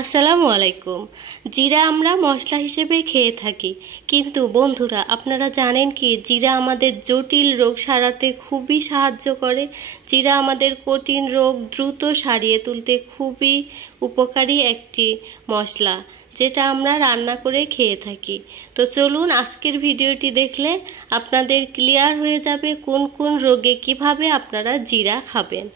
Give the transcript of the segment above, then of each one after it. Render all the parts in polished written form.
আসসালামু আলাইকুম। জিরা আমরা মশলা হিসেবে খেয়ে থাকি, কিন্তু বন্ধুরা আপনারা জানেন কি জিরা আমাদের জটিল রোগ সারাতে খুবই সাহায্য করে। জিরা আমাদের কঠিন রোগ দ্রুত সারিয়ে তুলতে খুবই উপকারী একটি মশলা, যেটা আমরা রান্না করে খেয়ে থাকি। তো চলুন আজকের ভিডিওটি দেখলে আপনাদের ক্লিয়ার হয়ে যাবে কোন কোন রোগে কিভাবে আপনারা জিরা খাবেন।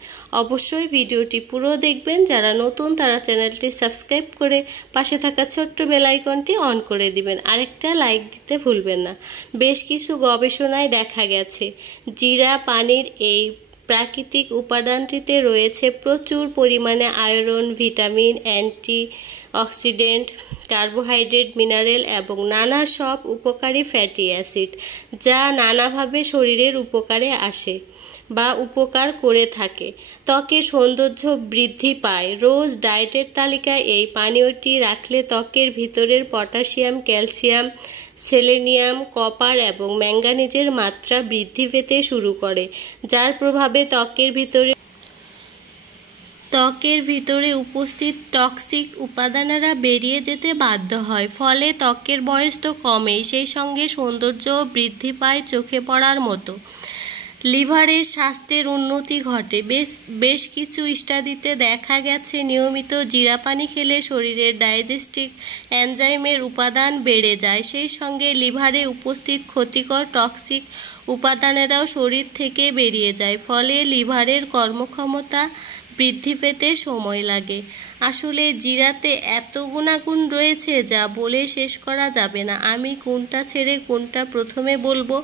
অবশ্যই ভিডিওটি পুরো দেখবেন। যারা নতুন তারা চ্যানেলটি সাবস্ক্রাইব করে পাশে থাকা ছোট্ট বেল আইকনটি অন করে দিবেন। আরেকটা লাইক দিতে ভুলবেন না। বেশ কিছু গবেষণায় দেখা গেছে জিরা পানির এই প্রাকৃতিক উপাদানটিতে রয়েছে প্রচুর পরিমাণে iron, vitamin, anti oxidant, carbohydrate, mineral এবং নানা সব উপকারী ফ্যাটি অ্যাসিড, যা নানাভাবে শরীরের উপকারে আসে বা উপকার করে থাকে। ত্বকের সৌন্দর্য বৃদ্ধি পায়। রোজ ডায়েটের তালিকায় এই পানীয়টি রাখলে ত্বকের ভিতরের পটাশিয়াম, ক্যালসিয়াম, সেলেনিয়াম, কপার এবং ম্যাঙ্গানিজের মাত্রা বৃদ্ধি পেতে শুরু করে, যার প্রভাবে ত্বকের ভিতরে উপস্থিত টক্সিক উপাদানেরা বেরিয়ে যেতে বাধ্য হয়। ফলে ত্বকের বয়স তো কমেই, সেই সঙ্গে সৌন্দর্যও বৃদ্ধি পায় চোখে পড়ার মতো। লিভারের স্বাস্থ্যের উন্নতি ঘটে। বেশ কিছু স্টাডিতে দেখা গেছে নিয়মিত জিরা পানি খেলে শরীরের ডাইজেস্টিভ এনজাইমের উপাদান বেড়ে যায়। সেই সঙ্গে লিভারে উপস্থিত ক্ষতিকর টক্সিক উপাদানেরাও শরীর থেকে বেরিয়ে যায়। ফলে লিভারের কর্মক্ষমতা বৃদ্ধি পেতে সময় লাগে। আসলে জিরাতে এত গুণাগুণ রয়েছে যা বলে শেষ করা যাবে না। আমি কোনটা ছেড়ে কোনটা প্রথমে বলবো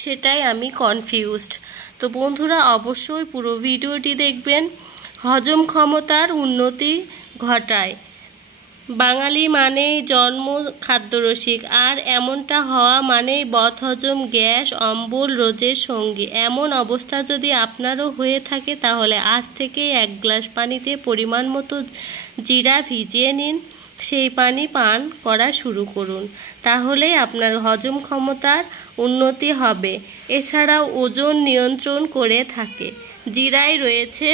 সেটাই আমি কনফিউজড। তো বন্ধুরা অবশ্যই পুরো ভিডিওটি দেখবেন। হজম ক্ষমতার উন্নতি ঘটায়। বাঙালি মানেই জন্ম খাদ্যরসিক, আর এমনটা হওয়া মানেই বদহজম, গ্যাস, অম্বল রোজের সঙ্গী। এমন অবস্থা যদি আপনারও হয়ে থাকে তাহলে আজ থেকে 1 গ্লাস পানিতে পরিমাণ মতো জিরা ভিজিয়ে নিন। সেই পানি পান করা শুরু করুন, তাহলেই আপনার হজম ক্ষমতার উন্নতি হবে। এছাড়াও ওজন নিয়ন্ত্রণ করে থাকে। জিরায় রয়েছে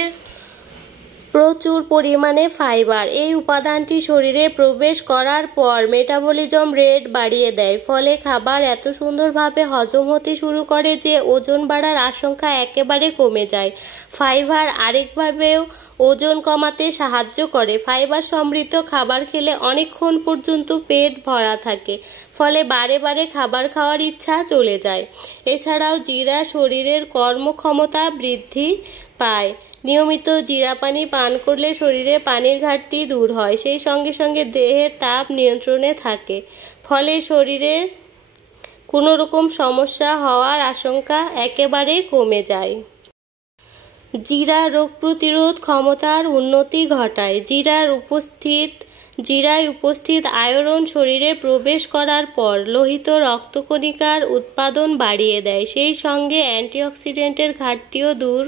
প্রচুর পরিমাণে ফাইবার। এই উপাদানটি শরীরে প্রবেশ করার পর মেটাবলিজম রেট বাড়িয়ে দেয়। ফলে খাবার এত সুন্দরভাবে হজম হতে শুরু করে যে ওজন বাড়ার আশঙ্কা একেবারে কমে যায়। ফাইবার আরেকভাবেও ওজন কমাতে সাহায্য করে। ফাইবার সমৃদ্ধ খাবার খেলে অনেকক্ষণ পর্যন্ত পেট ভরা থাকে, ফলে বারে বারে খাবার খাওয়ার ইচ্ছা চলে যায়। এছাড়াও জিরা শরীরের কর্মক্ষমতা বৃদ্ধি পায়। নিয়মিত জিরা পানি পান করলে শরীরে পানির ঘাটতি দূর হয়। সেই সঙ্গে সঙ্গে দেহের তাপ নিয়ন্ত্রণে থাকে। ফলে শরীরে কোনো রকম সমস্যা হওয়ার আশঙ্কা একেবারে কমে যায়। জিরা রোগ প্রতিরোধ ক্ষমতার উন্নতি ঘটায়। জিরায় উপস্থিত আয়রন শরীরে প্রবেশ করার পর লোহিত রক্তকণিকার উৎপাদন বাড়িয়ে দেয়। সেই সঙ্গে অ্যান্টিঅক্সিডেন্টের ঘাটতিও দূর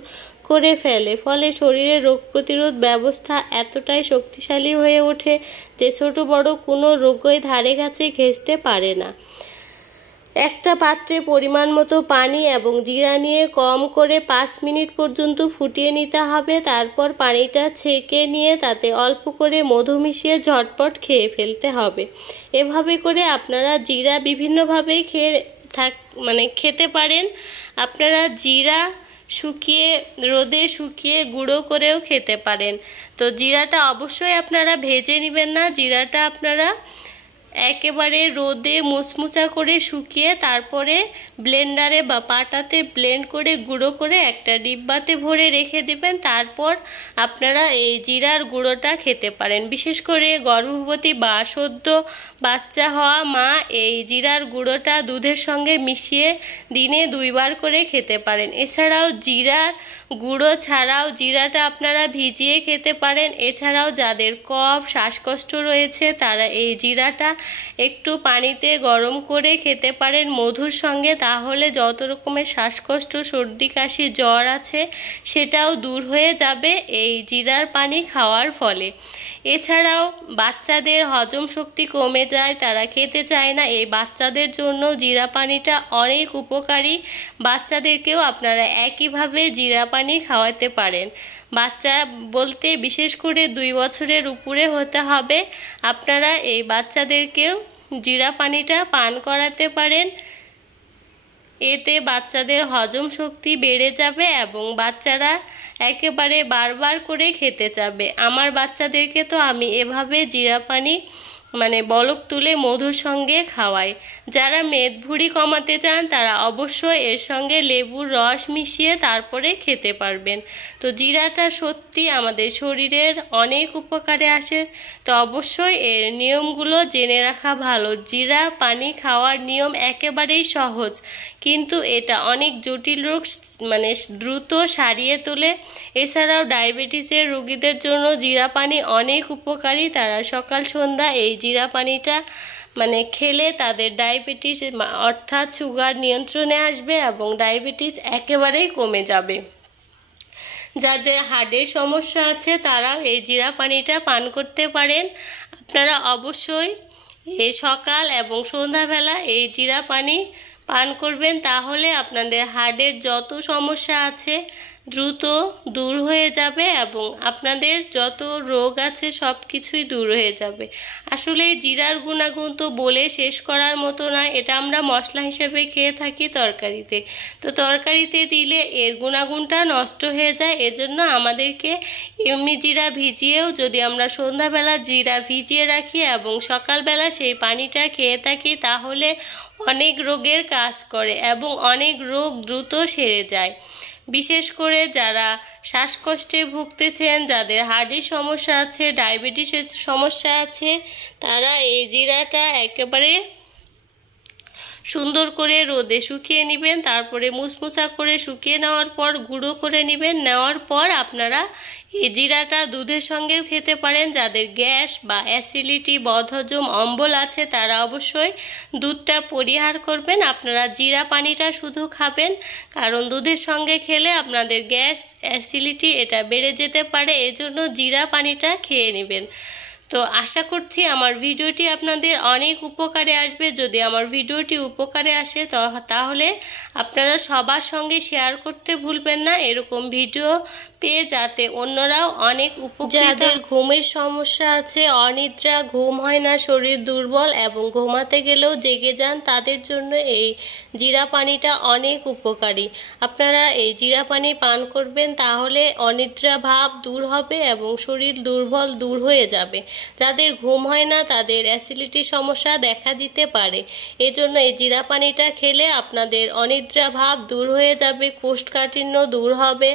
করে ফেলে। ফলে শরীরের রোগ প্রতিরোধ ব্যবস্থা এতটাই শক্তিশালী হয়ে ওঠে যে ছোট বড় কোনো রোগই ধারে কাছে ঘেঁষতে পারে না। একটা পাত্রে পরিমাণ মতো পানি এবং জিরা নিয়ে কম করে 5 মিনিট পর্যন্ত ফুটিয়ে নিতে হবে। তারপর পানিটা ছেঁকে নিয়ে তাতে অল্প করে মধু মিশিয়ে ঝটপট খেয়ে ফেলতে হবে। এভাবে করে আপনারা জিরা বিভিন্নভাবেই খেতে পারেন। আপনারা জিরা রোদে শুকিয়ে গুঁড়ো করেও খেতে পারেন। তো জিরাটা অবশ্যই আপনারা ভেজে নেবেন না। জিরাটা আপনারা একেবারে রোদে মুচমুচা করে শুকিয়ে তারপরে ব্লেন্ডারে বা পাটাতে ব্লেন্ড করে গুঁড়ো করে একটা ডিব্বাতে ভরে রেখে দিবেন। তারপর আপনারা এই জিরার গুঁড়োটা খেতে পারেন। বিশেষ করে গর্ভবতী বা সদ্য বাচ্চা হওয়া মা এই জিরার গুঁড়োটা দুধের সঙ্গে মিশিয়ে দিনে 2 বার করে খেতে পারেন। এছাড়াও জিরার গুঁড়ো ছাড়াও জিরাটা আপনারা ভিজিয়ে খেতে পারেন। এছাড়াও যাদের কফ, শ্বাসকষ্ট রয়েছে তারা এই জিরাটা একটু পানিতে গরম করে খেতে পারেন মধুর সঙ্গে। তাহলে যত রকমের শ্বাসকষ্ট, সর্দি, কাশি, জ্বর আছে সেটাও দূর হয়ে যাবে এই জিরার পানি খাওয়ার ফলে। এছাড়াও বাচ্চাদের হজম শক্তি কমে যায়, তারা খেতে চায় না। এই বাচ্চাদের জন্য জিরা পানিটা অনেক উপকারী। বাচ্চাদেরকেও আপনারা একইভাবে জিরা পানি খাওয়াতে পারেন। বাচ্চা বলতে বিশেষ করে 2 বছরের উপরে হতে হবে। আপনারা এই বাচ্চাদেরকেও জিরা পানিটা পান করাতে পারেন। এতে বাচ্চাদের হজম শক্তি বেড়ে যাবে এবং বাচ্চারা একেবারে বারবার করে খেতে চাবে। আমার বাচ্চাদেরকে তো আমি এভাবে জিরা পানি বলক তুলে মধুর সঙ্গে খাওয়াই। যারা মেদভুঁড়ি কমাতে চান তারা অবশ্যই এর সঙ্গে লেবুর রস মিশিয়ে তারপরে খেতে পারবেন। তো জিরাটা সত্যি আমাদের শরীরের অনেক উপকারে আসে। তো অবশ্যই এর নিয়মগুলো জেনে রাখা ভালো। জিরা পানি খাওয়ার নিয়ম একেবারেই সহজ, কিন্তু এটা অনেক জটিল রোগ দ্রুত সারিয়ে তোলে। এছাড়াও ডায়াবেটিসের রোগীদের জন্য জিরা পানি অনেক উপকারী। তারা সকাল সন্ধ্যা এই জিরা পানিটা খেলে তাদের ডায়াবেটিস অর্থাৎ সুগার নিয়ন্ত্রণে আসবে এবং ডায়াবেটিস একেবারেই কমে যাবে। যাদের হার্টের সমস্যা আছে তারা এই জিরা পানিটা পান করতে পারেন। আপনারা অবশ্যই এই সকাল এবং সন্ধ্যাবেলা এই জিরা পানি পান করবেন, তাহলে আপনাদের হার্টের যত সমস্যা আছে দ্রুত দূর হয়ে যাবে এবং আপনাদের যত রোগ আছে সব কিছুই দূর হয়ে যাবে। আসলে জিরার গুণাগুণ তো বলে শেষ করার মতো নয়। এটা আমরা মশলা হিসেবে খেয়ে থাকি তরকারিতে, তো তরকারিতে দিলে এর গুণাগুণটা নষ্ট হয়ে যায়। এজন্য আমাদেরকে এমনি জিরা ভিজিয়েও যদি আমরা সন্ধ্যাবেলা জিরা ভিজিয়ে রাখি এবং সকালবেলা সেই পানিটা খেয়ে থাকি তাহলে অনেক রোগের কাজ করে এবং অনেক রোগ দ্রুত সেরে যায়। বিশেষ করে যারা শ্বাসকষ্টে ভুগতেছেন, যাদের হার্টের সমস্যা আছে, ডায়াবেটিসের সমস্যা আছে, তারা এই জিরাটা একেবারে সুন্দর করে রোদে শুকিয়ে নেবেন। তারপরে মুচমুচা করে শুকিয়ে নেওয়ার পর গুঁড়ো করে নেবেন। নেওয়ার পর আপনারা এই জিরাটা দুধের সঙ্গেও খেতে পারেন। যাদের গ্যাস বা অ্যাসিডিটি, বদহজম, অম্বল আছে তারা অবশ্যই দুধটা পরিহার করবেন। আপনারা জিরা পানিটা শুধু খাবেন, কারণ দুধের সঙ্গে খেলে আপনাদের গ্যাস, অ্যাসিডিটি এটা বেড়ে যেতে পারে। এজন্য জিরা পানিটা খেয়ে নেবেন। তো আশা করছি আমার ভিডিওটি আপনাদের অনেক উপকারে আসবে। যদি আমার ভিডিওটি উপকারে আসে তাহলে আপনারা সবার সঙ্গে শেয়ার করতে ভুলবেন না, এরকম ভিডিও পেয়ে যাতে অন্যরাও অনেক উপকৃত। যাদের ঘুমের সমস্যা আছে, অনিদ্রা, ঘুম হয় না, শরীর দুর্বল এবং ঘুমাতে গেলেও জেগে যান, তাদের জন্য এই জিরা পানিটা অনেক উপকারী। আপনারা এই জিরা পানি পান করবেন, তাহলে অনিদ্রা ভাব দূর হবে এবং শরীর দুর্বল দূর হয়ে যাবে। যাদের ঘুম হয় না তাদের অ্যাসিডিটির সমস্যা দেখা দিতে পারে। এজন্য এই জিরা পানিটা খেলে আপনাদের অনিদ্রা ভাব দূর হয়ে যাবে, কোষ্ঠকাঠিন্য দূর হবে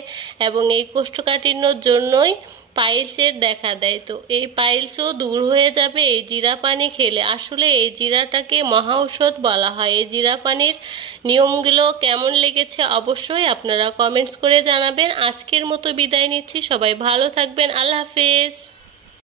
এবং এই কোষ্ঠকাঠিন্যর জন্যই পাইলসের দেখা দেয়। তো এই পাইলসও দূর হয়ে যাবে এই জিরা পানি খেলে। আসলে এই জিরাটাকে মহা ঔষধ বলা হয়। এই জিরা পানির নিয়মগুলো কেমন লেগেছে অবশ্যই আপনারা কমেন্টস করে জানাবেন। আজকের মতো বিদায় নিচ্ছি, সবাই ভালো থাকবেন। আল্লাহ হাফেজ।